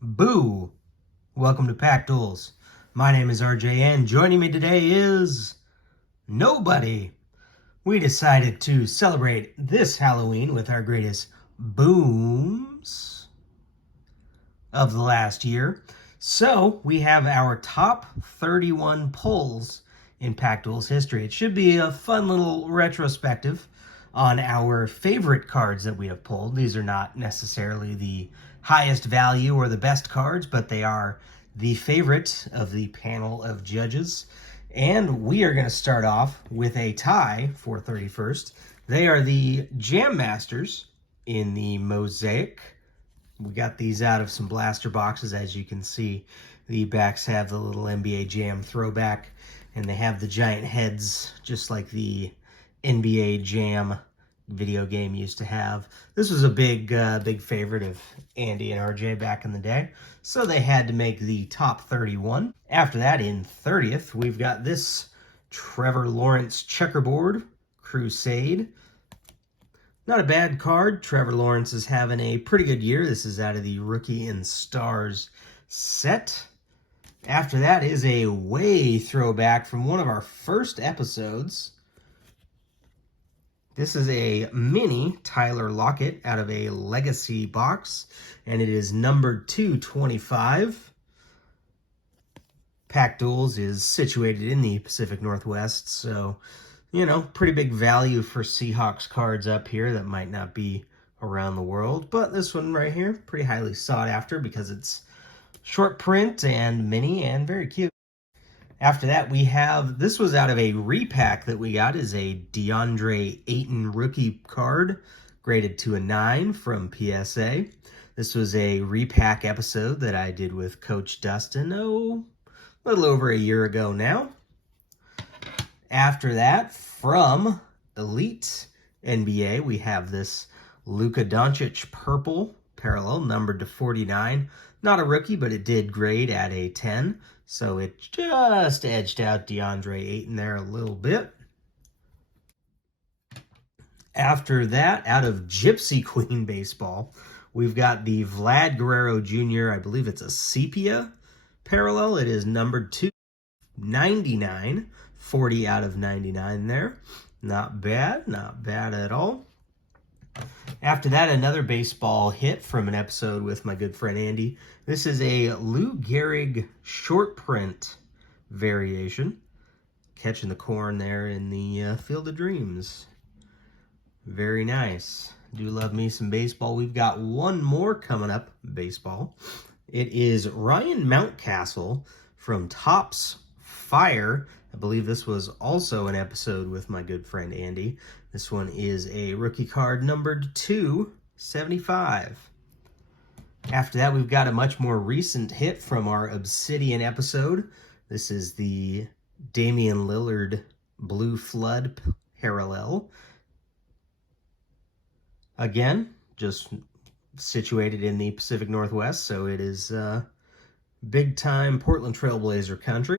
Boo! Welcome to Pack Duels. My name is RJ, and joining me today is nobody. We decided to celebrate this Halloween with our greatest booms of the last year. So we have our top 31 pulls in Pack Duels history. It should be a fun little retrospective on our favorite cards that we have pulled. These are not necessarily the highest value or the best cards, but they are the favorite of the panel of judges. And we are going to start off with a tie for 31st. They are the Jam Masters in the Mosaic. We got these out of some blaster boxes. As you can see, the backs have the little NBA Jam throwback, and they have the giant heads just like the NBA Jam video game used to have. This was a big favorite of Andy and RJ back in the day, so they had to make the top 31. After that, in 30th, we've got this Trevor Lawrence checkerboard Crusade. Not a bad card. Trevor Lawrence is having a pretty good year. This is out of the Rookie and Stars set. After that is a way throwback from one of our first episodes. This is a mini Tyler Lockett out of a Legacy box, and it is numbered 225. Pack Duels is situated in the Pacific Northwest, so, you know, pretty big value for Seahawks cards up here that might not be around the world. But this one right here, pretty highly sought after because it's short print and mini and very cute. After that, we have, this was out of a repack that we got, is a DeAndre Ayton rookie card, graded to a 9 from PSA. This was a repack episode that I did with Coach Dustin, a little over a year ago now. After that, from Elite NBA, we have this Luka Doncic purple parallel, numbered to 49. Not a rookie, but it did grade at a 10. So it just edged out DeAndre Ayton there a little bit. After that, out of Gypsy Queen Baseball, we've got the Vlad Guerrero Jr., I believe it's a sepia parallel. It is numbered 299, 40 out of 99 there. Not bad at all. After that, another baseball hit from an episode with my good friend Andy. This is a Lou Gehrig short print variation. Catching the corn there in the Field of Dreams. Very nice. Do love me some baseball. We've got one more coming up, baseball. It is Ryan Mountcastle from Topps Fire. I believe this was also an episode with my good friend Andy. This one is a rookie card numbered 275. After that, we've got a much more recent hit from our Obsidian episode. This is the Damian Lillard Blue Flood parallel. Again, just situated in the Pacific Northwest, so it is big-time Portland Trailblazer country.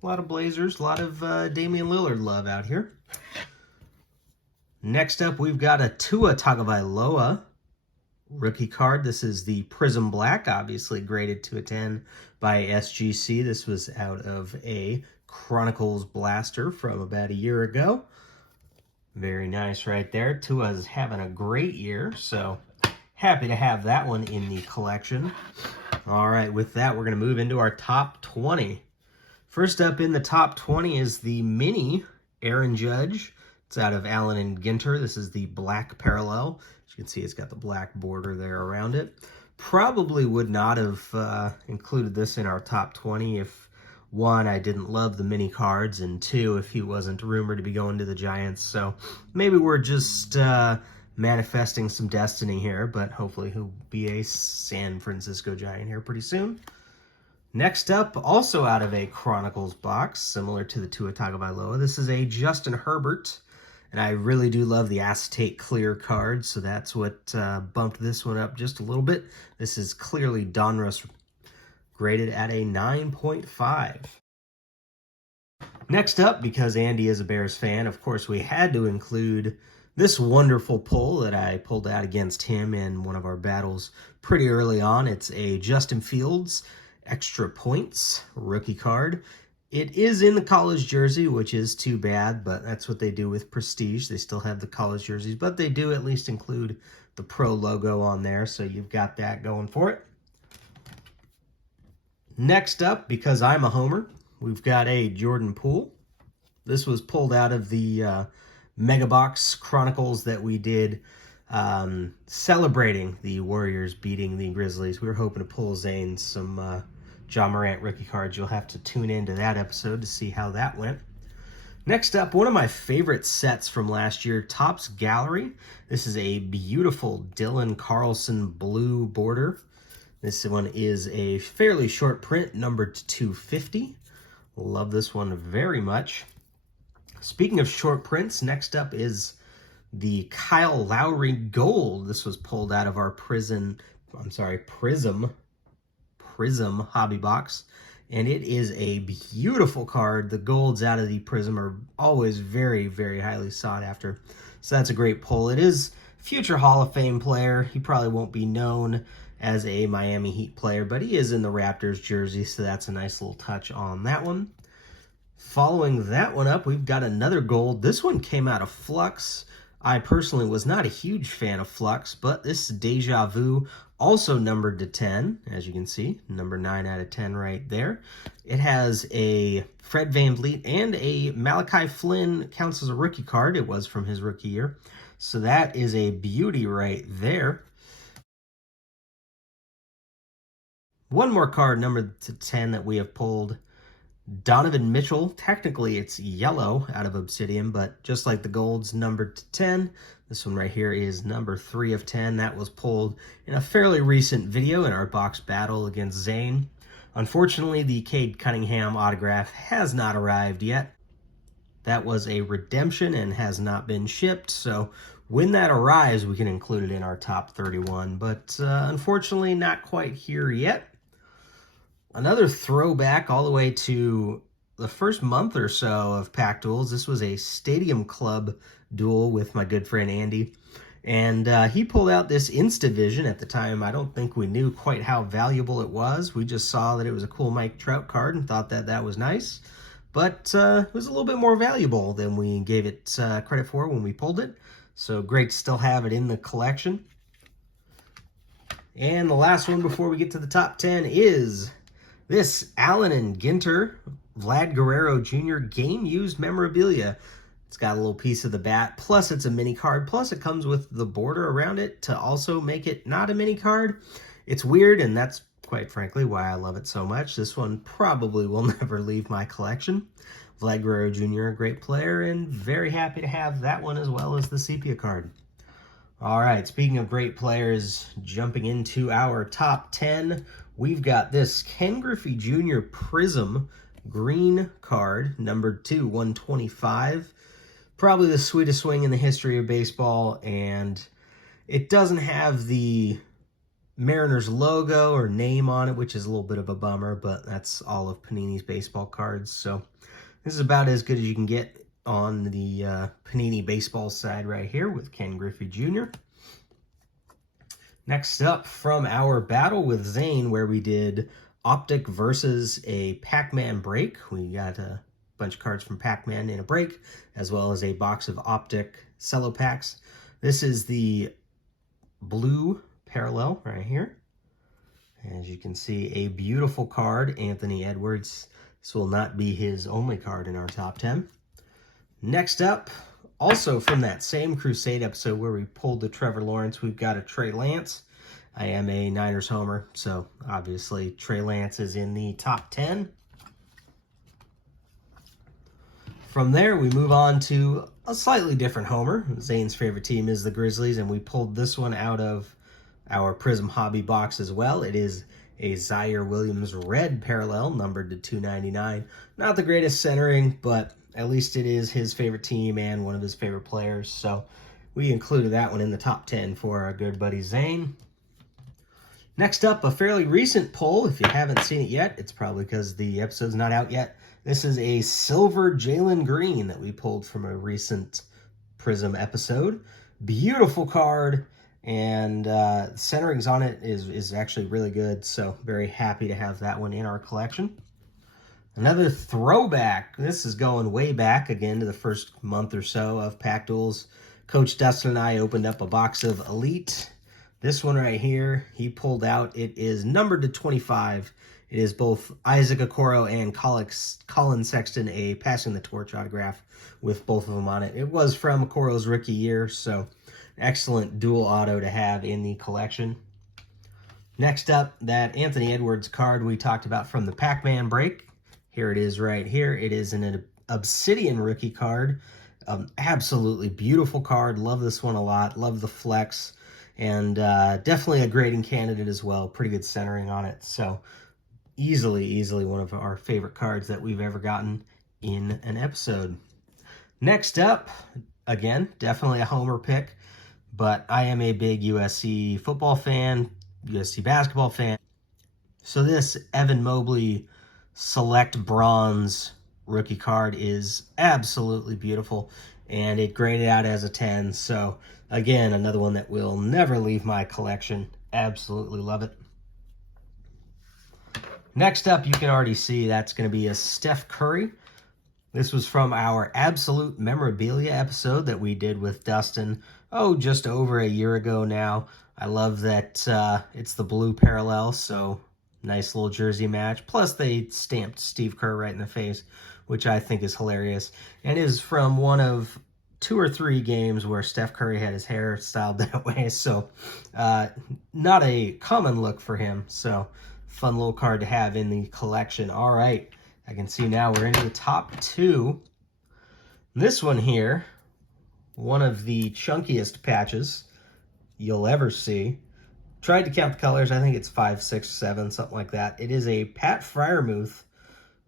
A lot of Blazers, a lot of Damian Lillard love out here. Next up, we've got a Tua Tagovailoa rookie card. This is the Prizm Black, obviously graded to a 10 by SGC. This was out of a Chronicles blaster from about a year ago. Very nice right there. Tua's having a great year, so happy to have that one in the collection. All right, with that, we're going to move into our top 20. First up in the top 20 is the mini Aaron Judge. It's out of Allen and Ginter. This is the black parallel. As you can see, it's got the black border there around it. Probably would not have included this in our top 20 if, one, I didn't love the mini cards, and two, if he wasn't rumored to be going to the Giants. So maybe we're just manifesting some destiny here, but hopefully he'll be a San Francisco Giant here pretty soon. Next up, also out of a Chronicles box, similar to the Tua Tagovailoa, this is a Justin Herbert, and I really do love the acetate clear card, so that's what bumped this one up just a little bit. This is clearly Donruss, graded at a 9.5. Next up, because Andy is a Bears fan, of course we had to include this wonderful pull that I pulled out against him in one of our battles pretty early on. It's a Justin Fields extra points rookie card. It is in the college jersey, which is too bad, but that's what they do with Prestige. They still have the college jerseys, but they do at least include the pro logo on there, so you've got that going for it. Next up, because I'm a homer, we've got a Jordan Poole. This was pulled out of the Mega Box Chronicles that we did celebrating the Warriors beating the Grizzlies. We were hoping to pull Zane some John Morant rookie cards. You'll have to tune into that episode to see how that went. Next up, one of my favorite sets from last year, Topps Gallery. This is a beautiful Dylan Carlson blue border. This one is a fairly short print, numbered to 250. Love this one very much. Speaking of short prints, next up is the Kyle Lowry Gold. This was pulled out of our Prizm hobby box, and it is a beautiful card. The golds out of the Prizm are always very, very highly sought after, so that's a great pull. It is future Hall of Fame player. He probably won't be known as a Miami Heat player, but he is in the Raptors jersey, so that's a nice little touch on that one. Following that one up, we've got another gold. This one came out of Flux. I personally was not a huge fan of Flux, but this Deja Vu, also numbered to 10, as you can see, number 9 out of 10 right there. It has a Fred VanVleet and a Malachi Flynn, counts as a rookie card. It was from his rookie year. So that is a beauty right there. One more card numbered to 10 that we have pulled. Donovan Mitchell. Technically it's yellow out of Obsidian, but just like the golds numbered to 10, this one right here is number 3 of 10. That was pulled in a fairly recent video in our box battle against Zane. Unfortunately, the Cade Cunningham autograph has not arrived yet. That was a redemption and has not been shipped, so when that arrives, we can include it in our top 31, but unfortunately not quite here yet. Another throwback all the way to the first month or so of Pack Duels. This was a Stadium Club duel with my good friend Andy. And he pulled out this Instavision. At the time, I don't think we knew quite how valuable it was. We just saw that it was a cool Mike Trout card and thought that that was nice. But it was a little bit more valuable than we gave it credit for when we pulled it. So great to still have it in the collection. And the last one before we get to the top 10 is this Allen and Ginter Vlad Guerrero Jr. game-used memorabilia. It's got a little piece of the bat, plus it's a mini card, plus it comes with the border around it to also make it not a mini card. It's weird, and that's quite frankly why I love it so much. This one probably will never leave my collection. Vlad Guerrero Jr., a great player, and very happy to have that one as well as the sepia card. All right, speaking of great players, jumping into our top 10, we've got this Ken Griffey Jr. Prizm green card, numbered to 125. Probably the sweetest swing in the history of baseball, and it doesn't have the Mariners logo or name on it, which is a little bit of a bummer, but that's all of Panini's baseball cards. So this is about as good as you can get on the Panini baseball side right here with Ken Griffey Jr. Next up, from our battle with Zane, where we did Optic versus a Pac-Man break. We got a bunch of cards from Pac-Man in a break, as well as a box of Optic cello packs. This is the blue parallel right here. As you can see, a beautiful card, Anthony Edwards. This will not be his only card in our top 10. Next up, also from that same Crusade episode where we pulled the Trevor Lawrence, we've got a Trey Lance. I am a Niners homer, so obviously Trey Lance is in the top 10. From there, we move on to a slightly different homer. Zane's favorite team is the Grizzlies, and we pulled this one out of our Prizm hobby box as well. It is a Zaire Williams red parallel, numbered to 299. Not the greatest centering, but at least it is his favorite team and one of his favorite players. So we included that one in the top 10 for our good buddy Zane. Next up, a fairly recent pull. If you haven't seen it yet, it's probably because the episode's not out yet. This is a silver Jalen Green that we pulled from a recent Prizm episode. Beautiful card, and centering's on it is actually really good, so very happy to have that one in our collection. Another throwback. This is going way back again to the first month or so of Pack Duels. Coach Dustin and I opened up a box of Elite. This one right here, he pulled out. It is numbered to 25. It is both Isaac Okoro and Colin Sexton, a Passing the Torch autograph with both of them on it. It was from Okoro's rookie year, so excellent dual auto to have in the collection. Next up, that Anthony Edwards card we talked about from the Pac-Man break. Here it is right here. It is an Obsidian rookie card. Absolutely beautiful card. Love this one a lot. Love the flex. And definitely a grading candidate as well. Pretty good centering on it. So easily one of our favorite cards that we've ever gotten in an episode. Next up, again, definitely a homer pick. But I am a big USC football fan, USC basketball fan. So this Evan Mobley Select Bronze rookie card is absolutely beautiful, and it graded out as a 10. So again, another one that will never leave my collection. Absolutely love it. Next up, you can already see that's going to be a Steph Curry. This was from our Absolute Memorabilia episode that we did with Dustin, just over a year ago now. I love that it's the blue parallel, so nice little jersey match. Plus, they stamped Steve Kerr right in the face, which I think is hilarious. And is from one of 2 or 3 games where Steph Curry had his hair styled that way. So, not a common look for him. So, fun little card to have in the collection. All right, I can see now we're into the top 2. This one here, one of the chunkiest patches you'll ever see. Tried to count the colors. I think it's 5, 6, 7, something like that. It is a Pat Fryermuth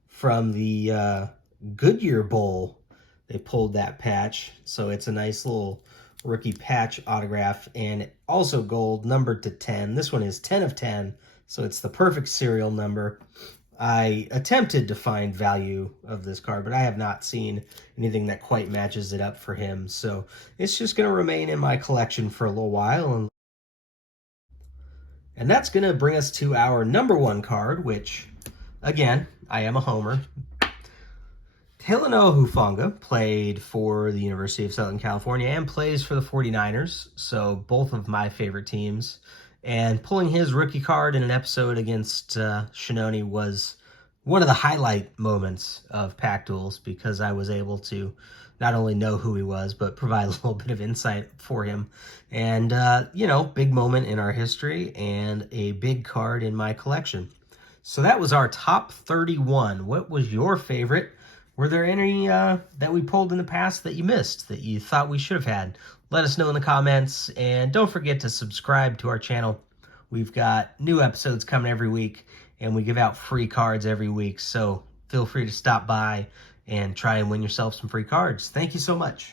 from the Goodyear Bowl. They pulled that patch. So it's a nice little rookie patch autograph, and also gold, numbered to 10. This one is 10 of 10, so it's the perfect serial number. I attempted to find value of this card, but I have not seen anything that quite matches it up for him. So it's just going to remain in my collection for a little while. And that's going to bring us to our number 1 card, which, again, I am a homer. Talanoa Hufanga played for the University of Southern California and plays for the 49ers, so both of my favorite teams. And pulling his rookie card in an episode against Shannoni was one of the highlight moments of Pack Duels, because I was able to not only know who he was, but provide a little bit of insight for him. And, big moment in our history and a big card in my collection. So that was our top 31. What was your favorite? Were there any that we pulled in the past that you missed, that you thought we should have had? Let us know in the comments, and don't forget to subscribe to our channel. We've got new episodes coming every week, and we give out free cards every week, so feel free to stop by and try and win yourself some free cards. Thank you so much.